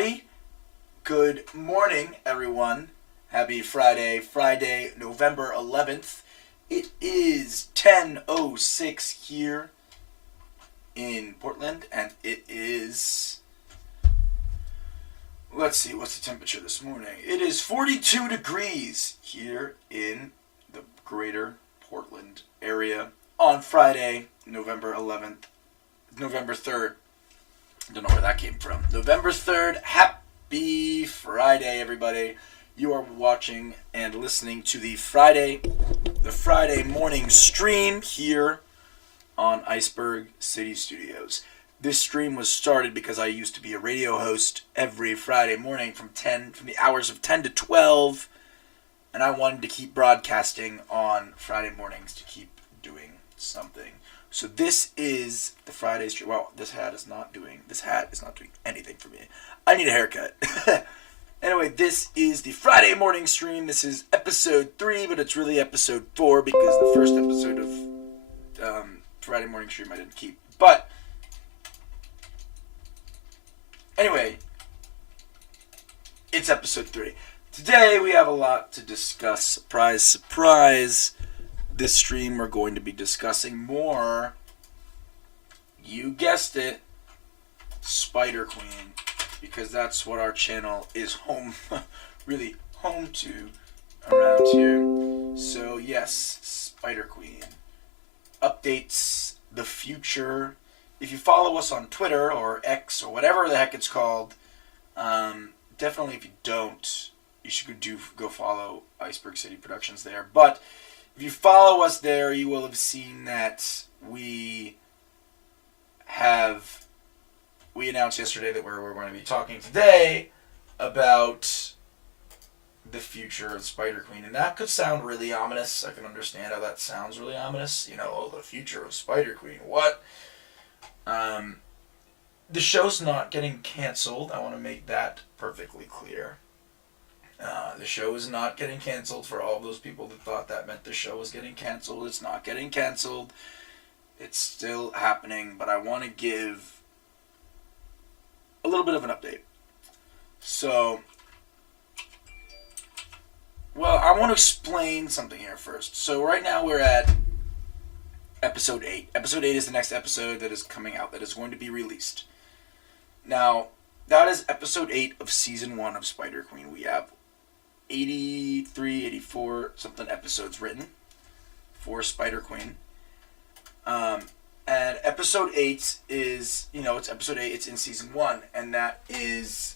everybody. Good morning, everyone. Happy Friday, November 11th. It is 10:06 here in Portland, and it is... Let's see, what's the temperature this morning? It is 42 degrees here in the greater Portland area on Friday, November 11th. November 3rd. Don't know where that came from. November 3rd. Happy Friday, everybody. You are watching and listening to the Friday morning stream here on Iceberg City Studios. This stream was started because I used to be a radio host every Friday morning from the hours of 10 to 12, and I wanted to keep broadcasting on Friday mornings to keep doing something. So this is the Friday stream. Well, this hat is not doing anything for me. I need a haircut. Anyway, this is the Friday morning stream. This is episode 3, but it's really episode 4 because the first episode of Friday morning stream I didn't keep. But anyway, it's episode 3. Today we have a lot to discuss. Surprise, surprise. This stream we're going to be discussing more, you guessed it, Spider-Queen, because that's what our channel is really home to around here. So yes, Spider-Queen. Updates, the future. If you follow us on Twitter or X or whatever the heck it's called, definitely if you don't, you should go follow Iceberg City Productions there. But if you follow us there, you will have seen that we announced yesterday that we're going to be talking today about the future of Spider-Queen. And that could sound really ominous. I can understand how that sounds really ominous. The future of Spider-Queen. What? The show's not getting canceled. I want to make that perfectly clear. The show is not getting canceled. For all those people that thought that meant the show was getting canceled, it's not getting canceled. It's still happening, but I want to give a little bit of an update. So, I want to explain something here first. So right now we're at episode 8. Episode 8 is the next episode that is coming out, that is going to be released. Now, that is episode 8 of season 1 of Spider-Queen. We have 83, 84 something episodes written for Spider-Queen. And episode 8 is, it's episode 8, it's in season 1, and that is,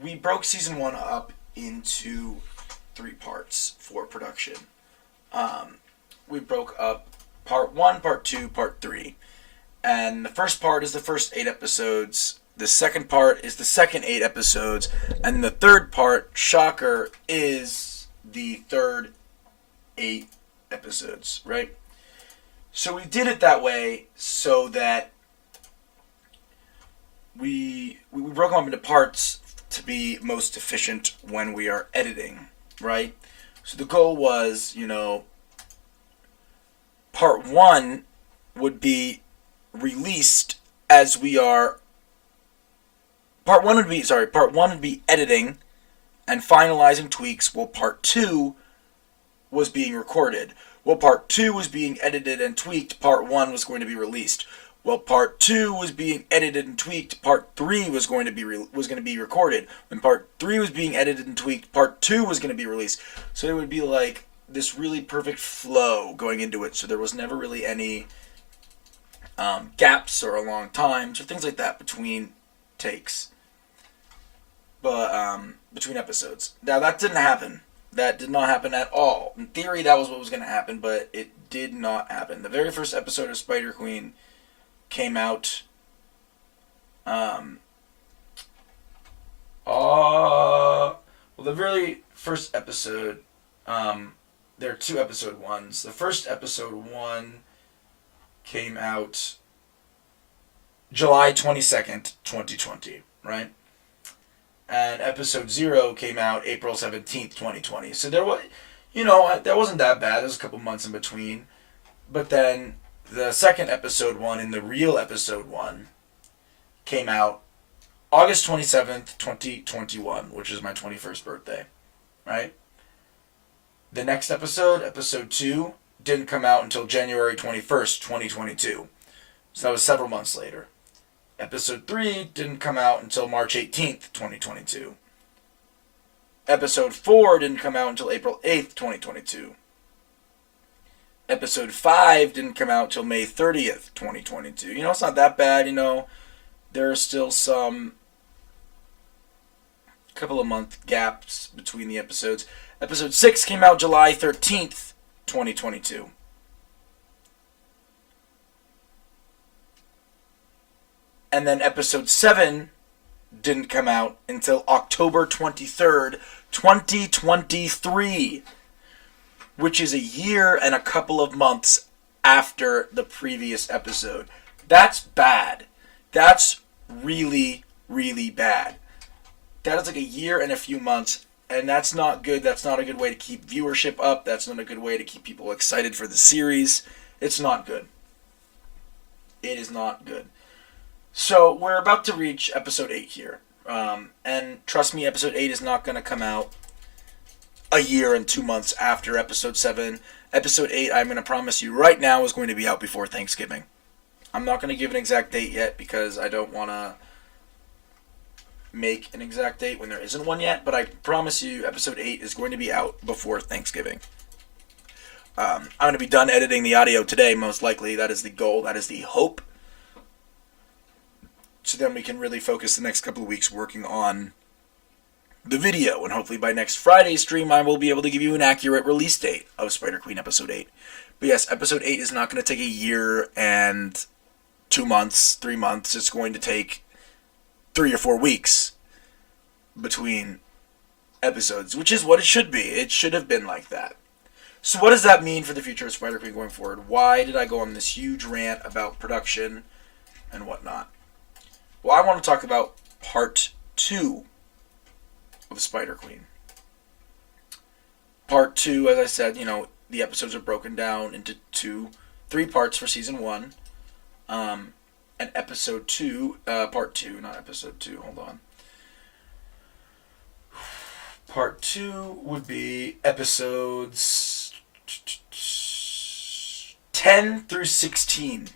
we broke season 1 up into 3 parts for production. We broke up part 1, part 2, part 3. And the first part is the first 8 episodes. The second part is the second 8 episodes. And the third part, shocker, is the third 8 episodes, right? So we did it that way so that we broke them up into parts to be most efficient when we are editing, right? So the goal was, part 1 would be released as we are... Part 1 would be editing and finalizing tweaks, while part 2 was being recorded. While part 2 was being edited and tweaked, part 1 was going to be released. While part 2 was being edited and tweaked, part 3 was going to be recorded. When part 3 was being edited and tweaked, part 2 was going to be released. So it would be like this really perfect flow going into it. So there was never really any gaps or long times or things like that between takes. But between episodes. Now that didn't happen. That did not happen at all. In theory, that was what was going to happen, but it did not happen. The very first episode of Spider-Queen came out... the very first episode... there are 2 episode 1s. The first episode 1 came out July 22nd, 2020, right? And episode 0 came out April 17th, 2020. So there was, that wasn't that bad. There was a couple months in between. But then the second episode 1 and the real episode 1 came out August 27th, 2021, which is my 21st birthday, right? The next episode, episode 2, didn't come out until January 21st, 2022. So that was several months later. Episode 3 didn't come out until March 18th, 2022. Episode 4 didn't come out until April 8th, 2022. Episode 5 didn't come out until May 30th, 2022. It's not that bad, There are still some couple of month gaps between the episodes. Episode 6 came out July 13th, 2022. And then episode 7 didn't come out until October 23rd, 2023, which is a year and a couple of months after the previous episode. That's bad. That's really, really bad. That is like a year and a few months, and that's not good. That's not a good way to keep viewership up. That's not a good way to keep people excited for the series. It's not good. It is not good. So we're about to reach episode 8 here. And trust me, episode 8 is not going to come out a year and 2 months after episode 7. Episode 8, I'm going to promise you right now, is going to be out before Thanksgiving. I'm not going to give an exact date yet because I don't want to make an exact date when there isn't one yet, but I promise you episode 8 is going to be out before Thanksgiving. I'm going to be done editing the audio today, most likely. That is the goal. That is the hope. So then we can really focus the next couple of weeks working on the video, and hopefully by next Friday's stream I will be able to give you an accurate release date of Spider-Queen episode 8. But yes, episode 8 is not going to take a year and 2 months, 3 months. It's going to take 3 or 4 weeks between episodes, which is what it should be. It should have been like that. So what does that mean for the future of Spider-Queen going forward? Why did I go on this huge rant about production and whatnot? Well, I want to talk about part 2 of Spider-Queen. Part 2, as I said, the episodes are broken down into 3 parts for season 1. And episode 2, part 2, not episode 2, hold on. Part 2 would be episodes 10 through 16.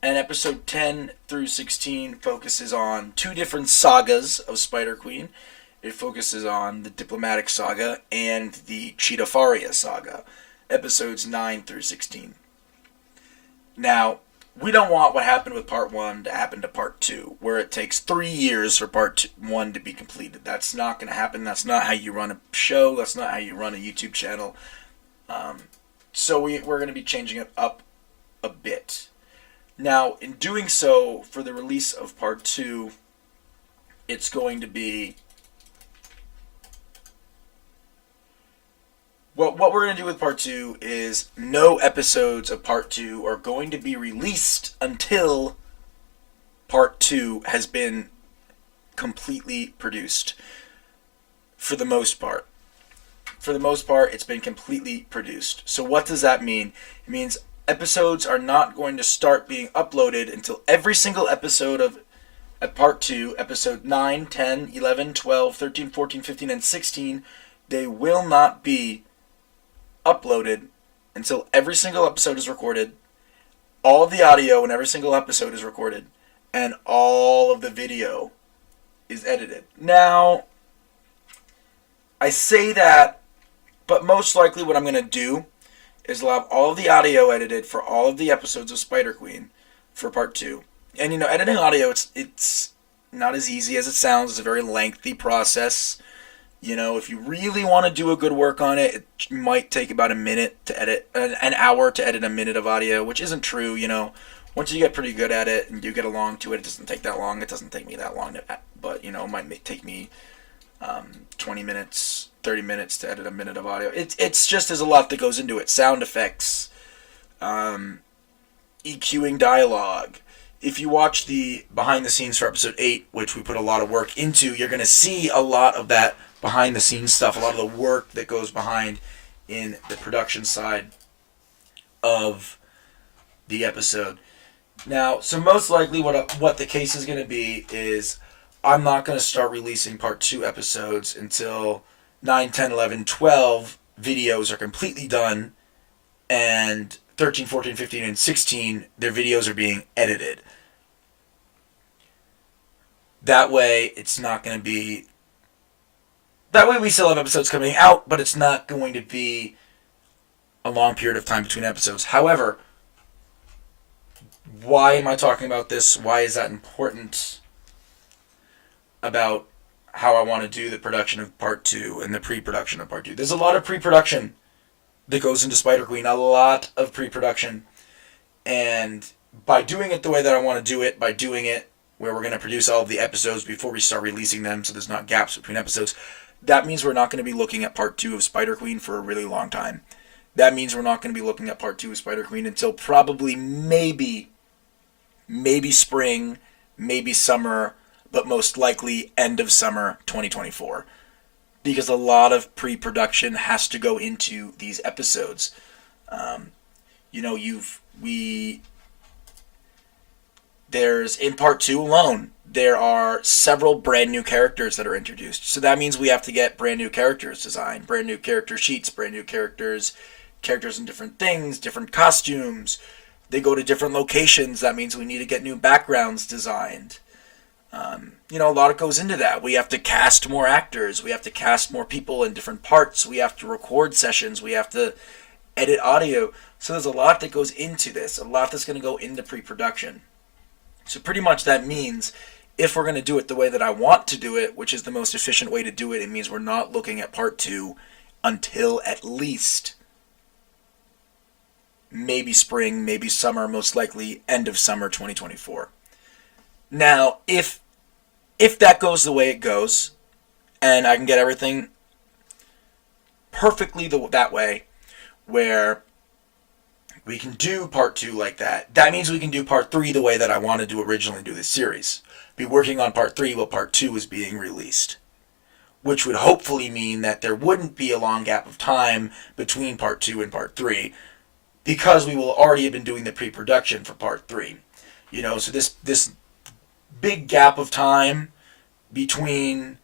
And episode 10 through 16 focuses on 2 different sagas of Spider-Queen. It focuses on the Diplomatic Saga and the Cheetah-Faria Saga. Episodes 9 through 16. Now, we don't want what happened with part 1 to happen to part 2, where it takes 3 years for part 1 to be completed. That's not going to happen. That's not how you run a show. That's not how you run a YouTube channel. So we're going to be changing it up a bit. Now, in doing so, for the release of part 2, it's going to be... Well, what we're going to do with part 2 is no episodes of part 2 are going to be released until part 2 has been completely produced. For the most part. For the most part, it's been completely produced. So what does that mean? It means episodes are not going to start being uploaded until every single episode of part 2, episode 9, 10, 11, 12, 13, 14, 15, and 16, they will not be uploaded until every single episode is recorded, all of the audio in every single episode is recorded, and all of the video is edited. Now, I say that, but most likely what I'm going to do is I'll have all of the audio edited for all of the episodes of Spider-Queen for part 2. And, editing audio, it's not as easy as it sounds. It's a very lengthy process. If you really want to do a good work on it, it might take about a minute to edit, an hour to edit a minute of audio, which isn't true, Once you get pretty good at it and you get along to it, it doesn't take that long. It doesn't take me that long, but, it might take me 20 minutes, 30 minutes to edit a minute of audio. It's just, there's a lot that goes into it. Sound effects, EQing dialogue. If you watch the behind the scenes for episode 8, which we put a lot of work into, you're going to see a lot of that behind the scenes stuff, a lot of the work that goes behind in the production side of the episode. Now, so most likely what the case is going to be is I'm not going to start releasing part 2 episodes until 9, 10, 11, 12 videos are completely done, and 13, 14, 15, and 16, their videos are being edited. That way, it's not going to be... That way we still have episodes coming out, but it's not going to be a long period of time between episodes. However, why am I talking about this? Why is that important about how I want to do the production of part 2 and the pre-production of part 2? There's a lot of pre-production that goes into Spider-Queen, a lot of pre-production. And by doing it the way that I want to do it, by doing it where we're going to produce all of the episodes before we start releasing them so there's not gaps between episodes, that means we're not going to be looking at part 2 of Spider-Queen for a really long time. That means we're not going to be looking at part 2 of Spider-Queen until probably maybe spring, maybe summer, but most likely end of summer 2024. Because a lot of pre-production has to go into these episodes. There's, in part 2 alone, there are several brand new characters that are introduced. So that means we have to get brand new characters designed, brand new character sheets, brand new characters in different things, different costumes. They go to different locations. That means we need to get new backgrounds designed. A lot goes into that. We have to cast more actors. We have to cast more people in different parts. We have to record sessions. We have to edit audio. So there's a lot that goes into this, a lot that's going to go into pre-production. So pretty much that means if we're going to do it the way that I want to do it, which is the most efficient way to do it, it means we're not looking at part 2 until at least maybe spring, maybe summer, most likely end of summer 2024. Now, if that goes the way it goes, and I can get everything perfectly that way, where we can do part 2 like that, that means we can do part 3 the way that I wanted to originally do this series. Be working on part 3 while part 2 is being released. Which would hopefully mean that there wouldn't be a long gap of time between part 2 and part 3, because we will already have been doing the pre-production for part 3. So this big gap of time between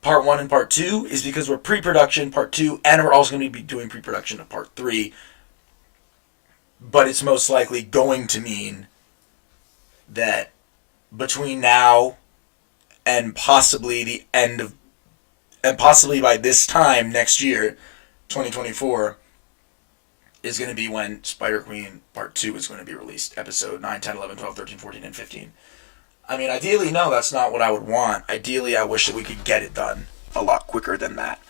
part 1 and part 2 is because we're pre-production part 2, and we're also going to be doing pre-production of part 3. But it's most likely going to mean that between now and possibly by this time next year, 2024, is going to be when Spider-Queen Part 2 is going to be released. Episode 9, 10, 11, 12, 13, 14, and 15. I mean, ideally, no, that's not what I would want. Ideally, I wish that we could get it done a lot quicker than that.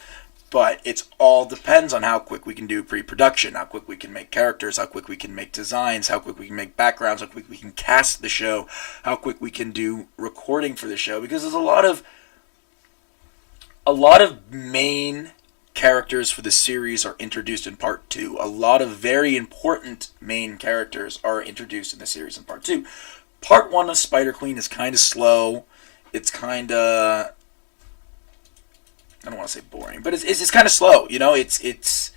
But it all depends on how quick we can do pre-production, how quick we can make characters, how quick we can make designs, how quick we can make backgrounds, how quick we can cast the show, how quick we can do recording for the show. Because there's a lot of main characters for the series are introduced in part 2. A lot of very important main characters are introduced in the series in part 2. Part 1 of Spider-Queen is kind of slow. It's kind of... I don't want to say boring, but it's kind of slow. It's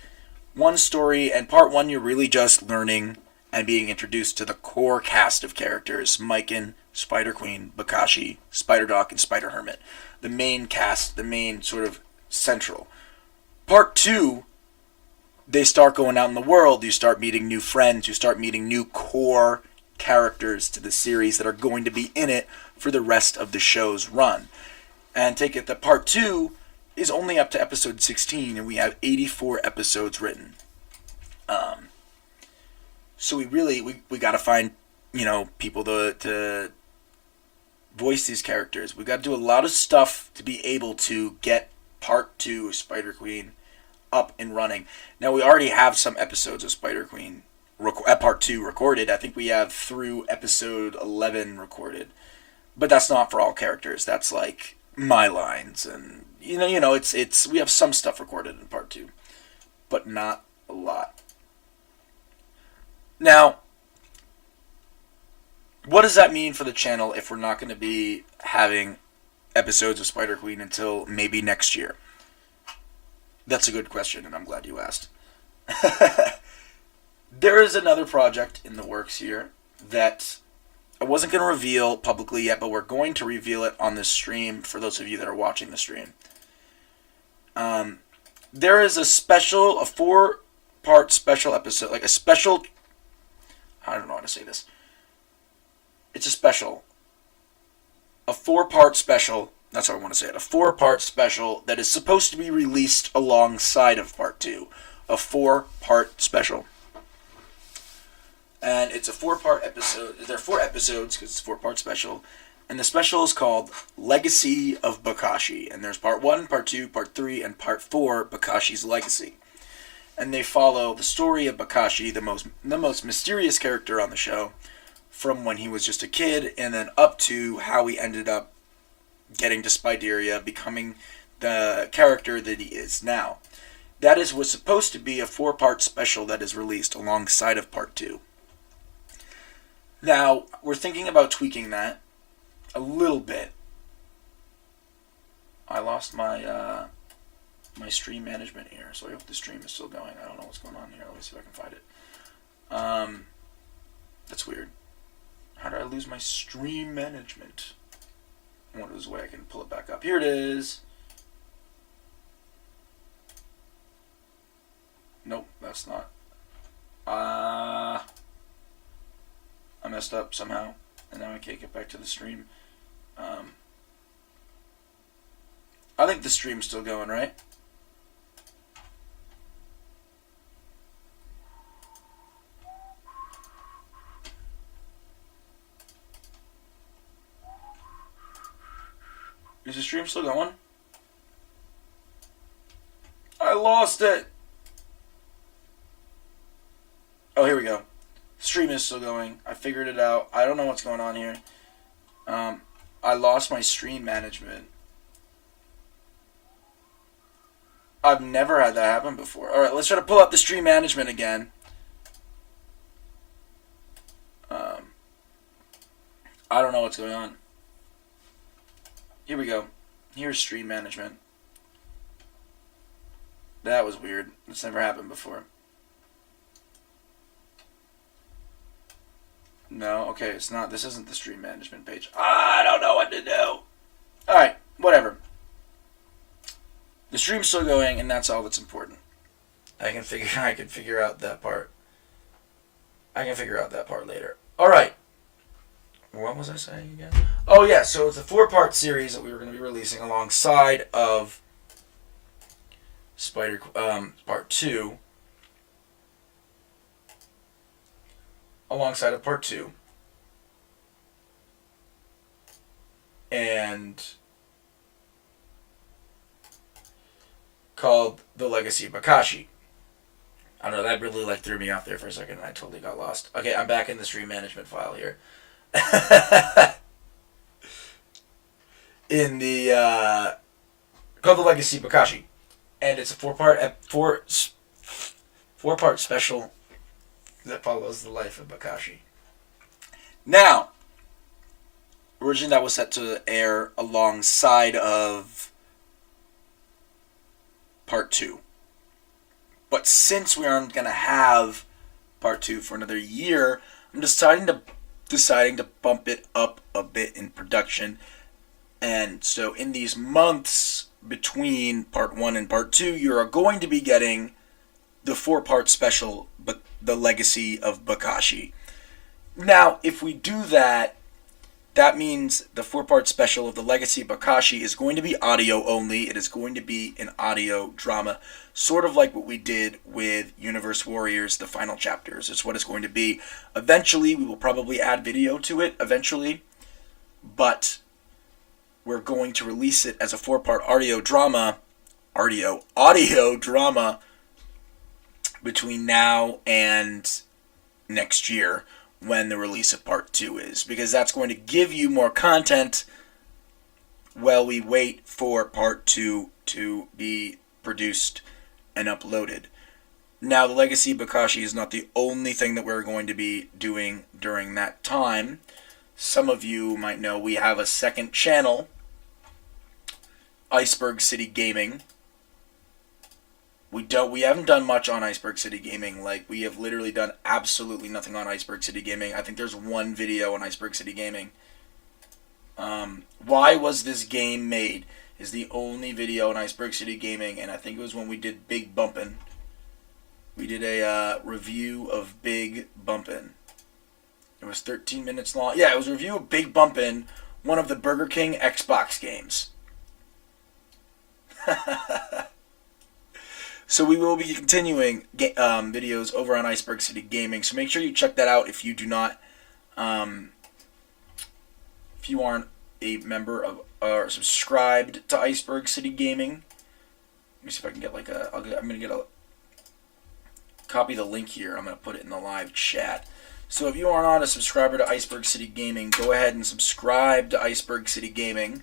one story, and part 1 you're really just learning and being introduced to the core cast of characters. Mikan, Spider-Queen, Bokashi, Spider-Doc, and Spider-Hermit. The main cast, the main sort of central. Part 2, they start going out in the world. You start meeting new friends. You start meeting new core characters to the series that are going to be in it for the rest of the show's run. And take it that part 2 is only up to episode 16, and we have 84 episodes written. So we got to find, people to voice these characters. We got to do a lot of stuff to be able to get part 2 of Spider-Queen up and running. Now, we already have some episodes of Spider-Queen part 2 recorded. I think we have through episode 11 recorded. But that's not for all characters. That's like my lines, and it's we have some stuff recorded in part 2, but not a lot. Now, what does that mean for the channel if we're not going to be having episodes of Spider-Queen until maybe next year? That's a good question, and I'm glad you asked. There is another project in the works here that I wasn't going to reveal publicly yet, but we're going to reveal it on this stream for those of you that are watching the stream. There is a 4-part special episode, like a special, I don't know how to say this. It's a special. A 4-part special, that's how I want to say it. A 4-part special that is supposed to be released alongside of part 2. A 4-part special. And it's a 4-part episode. There are 4 episodes because it's a 4-part special. And the special is called Legacy of Bokashi. And there's part 1, part 2, part 3, and part 4, Bokashi's Legacy. And they follow the story of Bokashi, the most mysterious character on the show, from when he was just a kid, and then up to how he ended up getting to Spideria, becoming the character that he is now. That was supposed to be a 4-part special that is released alongside of part 2. Now, we're thinking about tweaking that a little bit. I lost my my stream management here, so I hope the stream is still going. I don't know what's going on here. Let me see if I can find it. That's weird. How did I lose my stream management? I wonder if there's a way I can pull it back up. Here it is. Nope, that's not. I messed up somehow, and now I can't get back to the stream. I think the stream's still going, right? Is the stream still going? I lost it! Oh, here we go. Stream is still going. I figured it out. I don't know what's going on here. I lost my stream management. I've never had that happen before. Alright, let's try to pull up the stream management again. I don't know what's going on. Here we go. Here's stream management. That was weird. It's never happened before. No, okay, it's not. This isn't the stream management page. I don't know what to do. Alright, whatever. The stream's still going, and that's all that's important. I can figure out that part. I can figure out that part later. Alright. What was I saying again? Oh yeah, so it's a 4-part series that we were going to be releasing alongside of Part 2. Alongside of part 2. And called The Legacy of Bokashi. I don't know, that really threw me off there for a second. I totally got lost. Okay, I'm back in the stream management file here. In the called The Legacy of Bokashi. And it's a 4-part special that follows the life of Bokashi. Now, originally that was set to air alongside of part 2. But since we aren't going to have part 2 for another year, I'm deciding to bump it up a bit in production. And so in these months between part 1 and part 2, you are going to be getting the 4-part special, The Legacy of Bokashi. Now, if we do that, that means the 4-part special of The Legacy of Bokashi is going to be audio only. It is going to be an audio drama, sort of like what we did with Universe Warriors, the final chapters. It's what it's going to be. Eventually, we will probably add video to it, but we're going to release it as a 4-part audio drama between now and next year when the release of part 2 is, because that's going to give you more content while we wait for part 2 to be produced and uploaded. Now, The Legacy of Bokashi is not the only thing that we're going to be doing during that time. Some of you might know we have a second channel, Iceberg City Gaming, We haven't done much on Iceberg City Gaming. Like, we have literally done absolutely nothing on Iceberg City Gaming. I think there's one video on Iceberg City Gaming. Why was this game made is the only video on Iceberg City Gaming, and I think it was when we did Big Bumpin'. We did a review of Big Bumpin'. It was 13 minutes long. Yeah, it was a review of Big Bumpin', one of the Burger King Xbox games. So we will be continuing videos over on Iceberg City Gaming. So make sure you check that out if you do not, if you aren't a member of or subscribed to Iceberg City Gaming. Let me see if I can get like I'm gonna get a copy the link here. I'm gonna put it in the live chat. So if you are not a subscriber to Iceberg City Gaming, go ahead and subscribe to Iceberg City Gaming,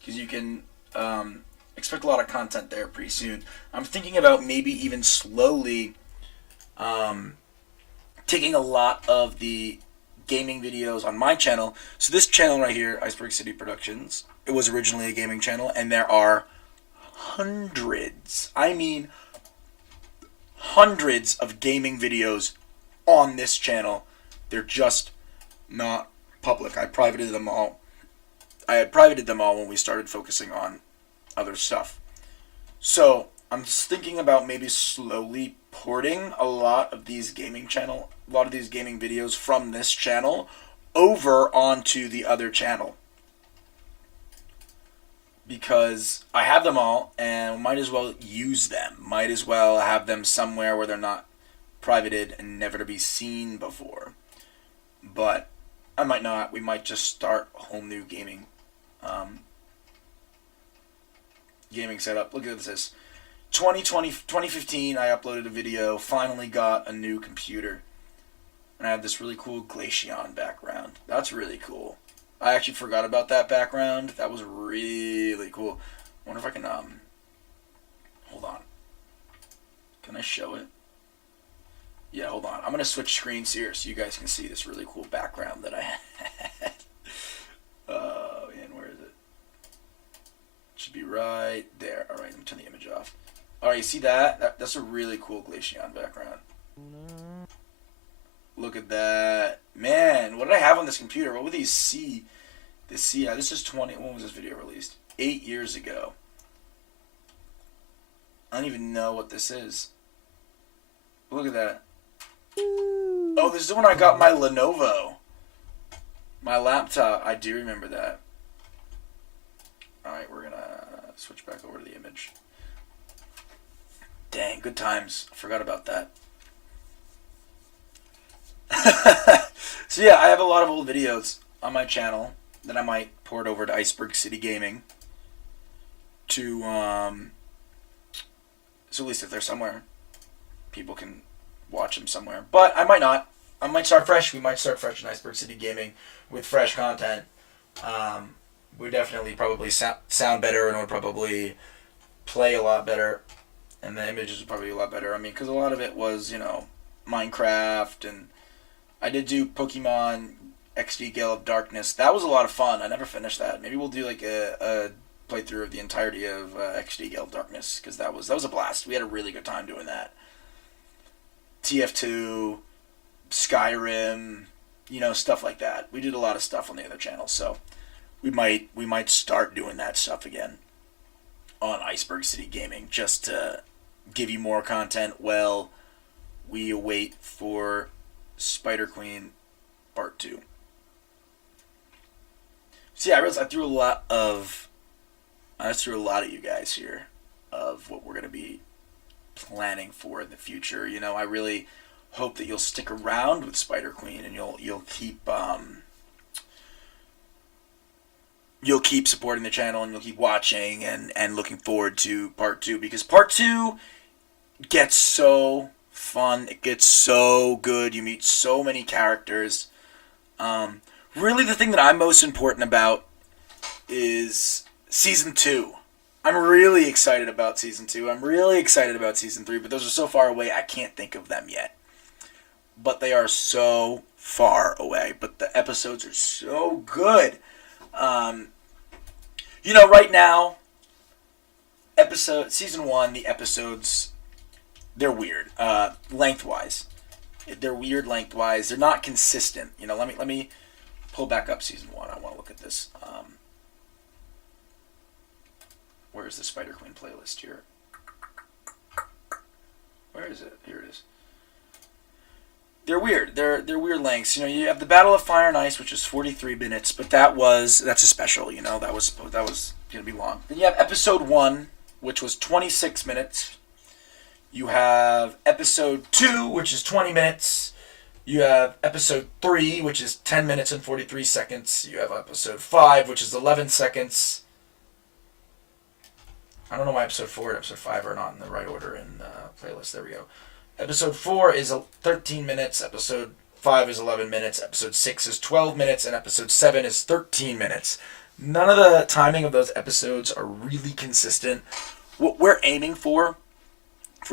because you can expect a lot of content there pretty soon. I'm thinking about maybe even slowly taking a lot of the gaming videos on my channel. So this channel right here, Iceberg City Productions, it was originally a gaming channel, and there are hundreds, I mean hundreds of gaming videos on this channel. They're just not public. I privated them all. I had privated them all when we started focusing on other stuff. So I'm just thinking about maybe slowly porting a lot of these gaming videos from this channel over onto the other channel, because I have them all and might as well use them. Might as well have them somewhere where they're not privated and never to be seen before. But I might not. We might just start a whole new gaming setup. Look at this. 2015, I uploaded a video, finally got a new computer. And I have this really cool Glaceon background. That's really cool. I actually forgot about that background. That was really cool. I wonder if I can, hold on. Can I show it? Yeah, hold on. I'm going to switch screens here so you guys can see this really cool background that I had. Oh, man, where is it? Should be right there. All right, let me turn the image off. All right, you see that? That's a really cool Glaceon background. Look at that. Man, what did I have on this computer? What were these C? This is 20. When was this video released? 8 years ago. I don't even know what this is. Look at that. Oh, this is when I got my Lenovo. My laptop. I do remember that. Alright, we're going to switch back over to the image. Dang, good times. I forgot about that. So yeah, I have a lot of old videos on my channel that I might port over to Iceberg City Gaming to, so at least if they're somewhere, people can watch them somewhere. But I might not. I might start fresh. We might start fresh in Iceberg City Gaming with fresh content. Would definitely probably sound better, and would probably play a lot better, and the images would probably be a lot better. I mean, because a lot of it was, Minecraft, and I did do Pokemon XD Gale of Darkness. That was a lot of fun. I never finished that. Maybe we'll do like a playthrough of the entirety of XD Gale of Darkness, because that was a blast. We had a really good time doing that. TF2, Skyrim, stuff like that. We did a lot of stuff on the other channel, so we might start doing that stuff again on Iceberg City Gaming, just to give you more content while we await for Spider Queen Part 2. So yeah, I realized I threw a lot at you guys here of what we're going to be planning for in the future. I really hope that you'll stick around with Spider Queen, and you'll keep supporting the channel, and you'll keep watching and looking forward to Part 2, because Part 2 gets so fun. It gets so good. You meet so many characters. Really, the thing that I'm most important about is Season 2. I'm really excited about Season 2. I'm really excited about Season 3, but those are so far away I can't think of them yet. But they are so far away. But the episodes are so good. Right now, Season 1, the episodes they're weird. Lengthwise, they're weird lengthwise. They're not consistent. Let me pull back up season 1. I want to look at this. Where's the Spider Queen playlist here? Where is it? Here it is. They're weird. They're weird lengths. You have the Battle of Fire and Ice, which is 43 minutes, but that's a special. That was gonna be long. Then you have episode 1, which was 26 minutes. You have episode 2, which is 20 minutes. You have episode 3, which is 10 minutes and 43 seconds. You have episode 5, which is 11 seconds. I don't know why episode 4 and episode 5 are not in the right order in the playlist. There we go. Episode 4 is 13 minutes. Episode 5 is 11 minutes. Episode 6 is 12 minutes. And episode 7 is 13 minutes. None of the timing of those episodes are really consistent. What we're aiming for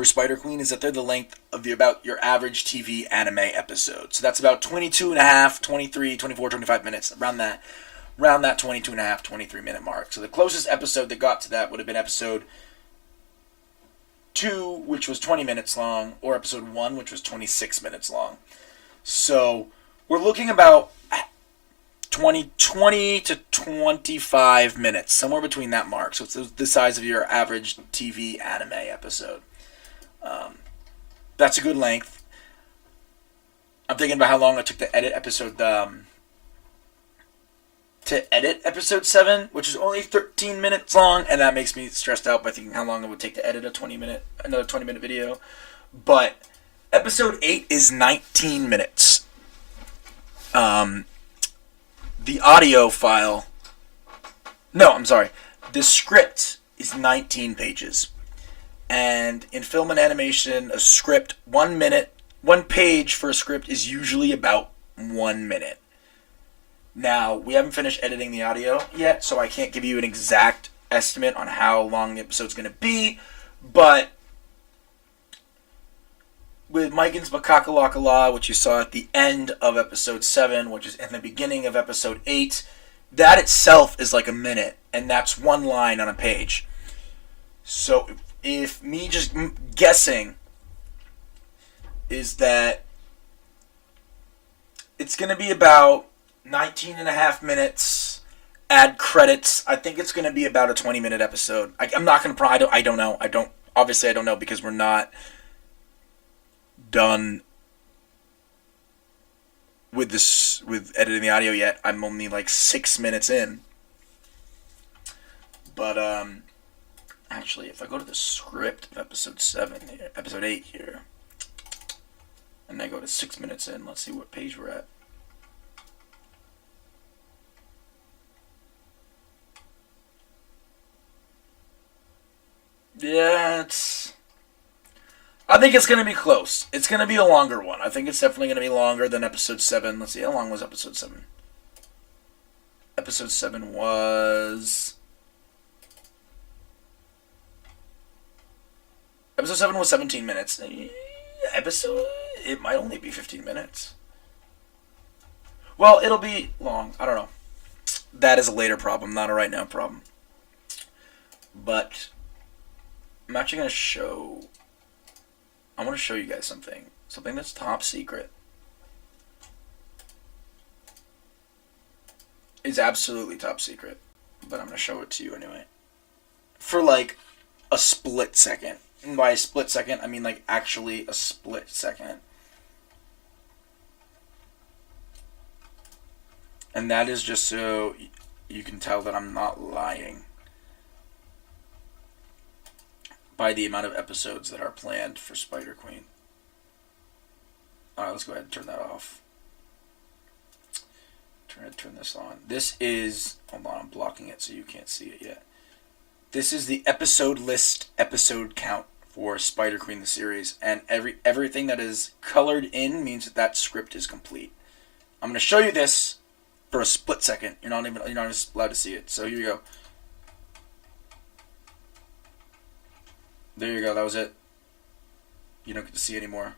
Spider Queen is that they're the length of about your average TV anime episode. So that's about 22 and a half, 23, 24, 25 minutes, around that 22 and a half, 23 minute mark. So the closest episode that got to that would have been episode 2, which was 20 minutes long, or episode 1, which was 26 minutes long. So we're looking about 20 to 25 minutes, somewhere between that mark. So it's the size of your average TV anime episode. That's a good length. I'm thinking about how long it took to edit episode 7, which is only 13 minutes long, and that makes me stressed out by thinking how long it would take to edit another 20 minute video. But episode 8 is 19 minutes. The audio file, no, I'm sorry, the script is 19 pages. And in film and animation, a script, 1 page for a script is usually about 1 minute. Now, we haven't finished editing the audio yet, so I can't give you an exact estimate on how long the episode's going to be, but with Miken's Bakakalakala, which you saw at the end of episode 7, which is in the beginning of episode 8, that itself is like a minute, and that's one line on a page. So if me just guessing is that it's going to be about 19 and a half minutes, add credits. I think it's going to be about a 20-minute episode. I'm not going to I don't know. Obviously I don't know because we're not done with editing the audio yet. I'm only like 6 minutes in. But actually, if I go to the script of episode 8 here, and I go to 6 minutes in, let's see what page we're at. Yeah, I think it's going to be close. It's going to be a longer one. I think it's definitely going to be longer than episode 7. Let's see, how long was episode 7? Episode 7 was... Episode 7 was 17 minutes. It might only be 15 minutes. Well, it'll be long. I don't know. That is a later problem, not a right now problem. But I'm actually going to show... I want to show you guys something. Something that's top secret. It's absolutely top secret. But I'm going to show it to you anyway. For like a split second. And by a split second, I mean like actually a split second. And that is just so you can tell that I'm not lying. By the amount of episodes that are planned for Spider Queen. Alright, let's go ahead and turn that off. Turn this on. This is... Hold on, I'm blocking it so you can't see it yet. This is the episode list, episode count for Spider Queen the series. And everything that is colored in means that script is complete. I'm going to show you this for a split second. You're not allowed to see it. So here you go. There you go, that was it. You don't get to see anymore.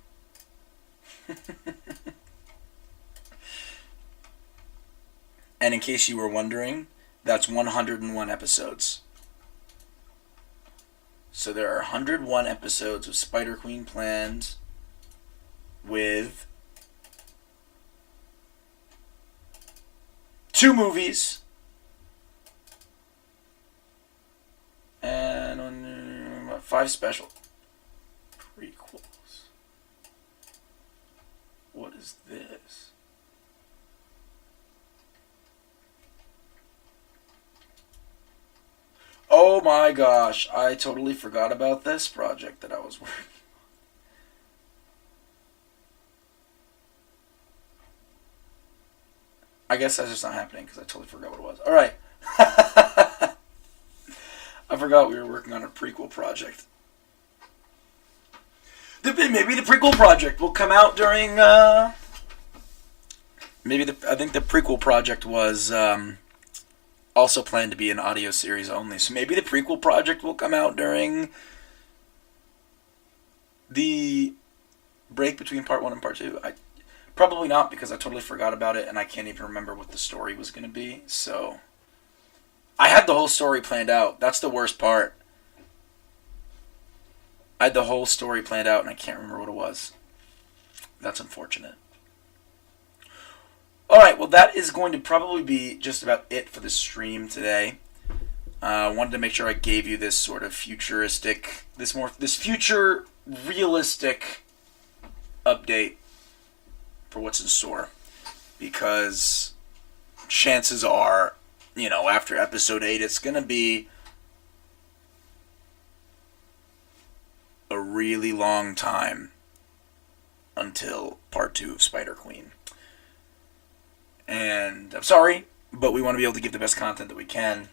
And in case you were wondering, that's 101 episodes. So there are 101 episodes of Spider-Queen planned with 2 movies and 5 special prequels. What is this? Oh my gosh, I totally forgot about this project that I was working. I guess that's just not happening because I totally forgot what it was. Alright. I forgot we were working on a prequel project. Maybe the prequel project will come out during, I think the prequel project was, also planned to be an audio series only. So maybe the prequel project will come out during the break between part 1 and part 2. Probably not, because I totally forgot about it and I can't even remember what the story was going to be. So I had the whole story planned out. That's the worst part. I had the whole story planned out and I can't remember what it was. That's unfortunate. Alright, well that is going to probably be just about it for the stream today. I wanted to make sure I gave you this sort of futuristic, this future realistic update for what's in store. Because chances are, after episode 8, it's going to be a really long time until part 2 of Spider-Queen. And I'm sorry, but we want to be able to give the best content that we can.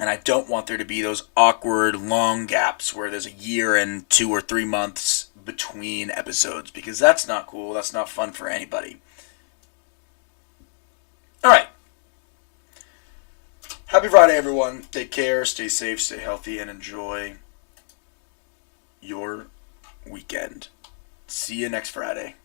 And I don't want there to be those awkward long gaps where there's a year and 2 or 3 months between episodes, because that's not cool. That's not fun for anybody. Alright. Happy Friday, everyone. Take care, stay safe, stay healthy, and enjoy your weekend. See you next Friday.